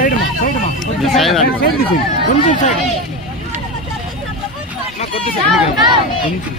Side మా side మా కొద్ది సైడ్ సైడ్ అటు. సైడ్ తీసేయండి. కొంచెం సైడ్ మా కొద్ది సైడ్ కొంచెం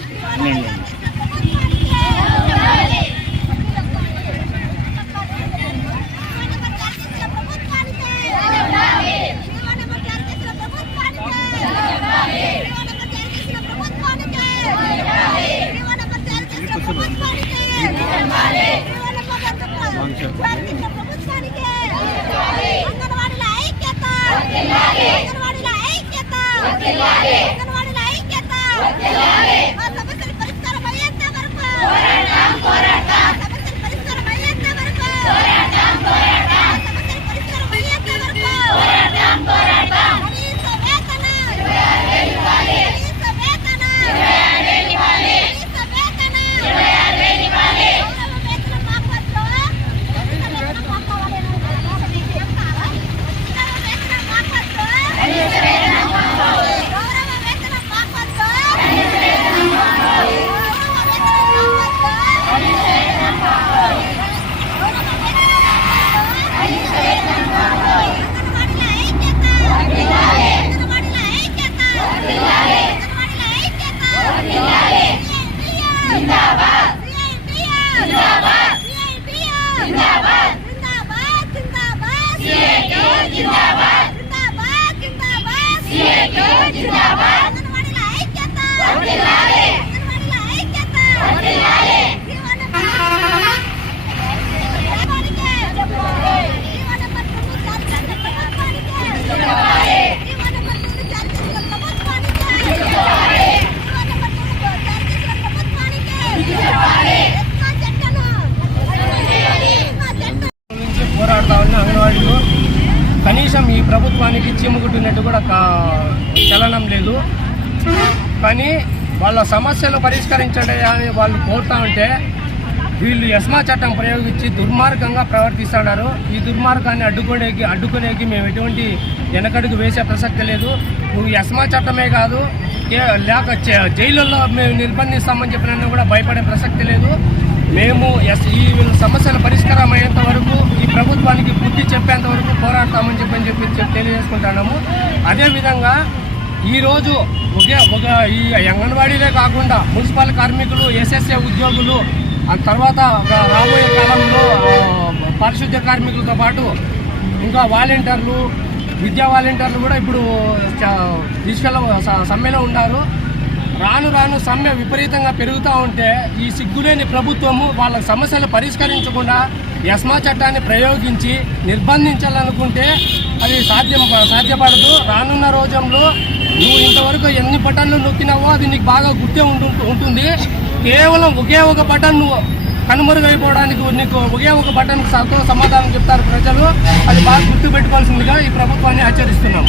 కనీసం ఈ ప్రభుత్వానికి చీమగుట్టినట్టు కూడా చలనం లేదు. కానీ వాళ్ళ సమస్యలు పరిష్కరించండి అని వాళ్ళు కోరుతా ఉంటే వీళ్ళు ఎస్మా చట్టం ప్రయోగించి దుర్మార్గంగా ప్రవర్తిస్తున్నారు. ఈ దుర్మార్గాన్ని అడ్డుకునేకి అడ్డుకునేకి మేము ఎటువంటి వెనకడుగు వేసే ప్రసక్తి లేదు. నువ్వు ఎస్మా చట్టమే కాదు ఏ- లేక జై- జైళ్ళల్లో మేము నిర్బంధిస్తామని చెప్పినా కూడా భయపడే ప్రసక్తి లేదు. మేము ఎస్ ఈ సమస్యల పరిష్కారం అయ్యేంత వరకు ఈ ప్రభుత్వానికి బుద్ధి చెప్పేంత వరకు పోరాడతామని చెప్పని చెప్పి తెలియజేసుకుంటున్నాము. అదేవిధంగా ఈరోజు ఒకే ఒక ఈ అంగన్వాడీలే కాకుండా మున్సిపల్ కార్మికులు ఎస్ఎస్ఏ ఉద్యోగులు ఆ తర్వాత రాబోయే కాలంలో పారిశుద్ధ్య కార్మికులతో పాటు ఇంకా వాలంటీర్లు విద్యా వాలంటీర్లు కూడా ఇప్పుడు చ- తీసుకెళ్ళ స- సమ్మెలో ఉన్నారు. రాను రాను సమ్మె విపరీతంగా పెరుగుతూ ఉంటే ఈ సిగ్గులేని ప్రభుత్వము వాళ్ళ సమస్యలు పరిష్కరించకుండా యస్మా చట్టాన్ని ప్రయోగించి నిర్బంధించాలనుకుంటే అది సాధ్యం సాధ్యపడదు. రానున్న రోజంలో నువ్వు ఇంతవరకు ఎన్ని బటన్లు నొక్కినావో అది నీకు బాగా గుర్తే ఉంటు- ఉంటుంది. కేవలం ఒకే ఒక బటన్ నువ్వు కనుమరుగైపోవడానికి నీకు ఒకే ఒక బటన్ సమాధానం చెప్తారు ప్రజలు. అది బాగా గుర్తు పెట్టుకోవాల్సిందిగా ఈ ప్రభుత్వాన్ని ఆచరిస్తున్నాం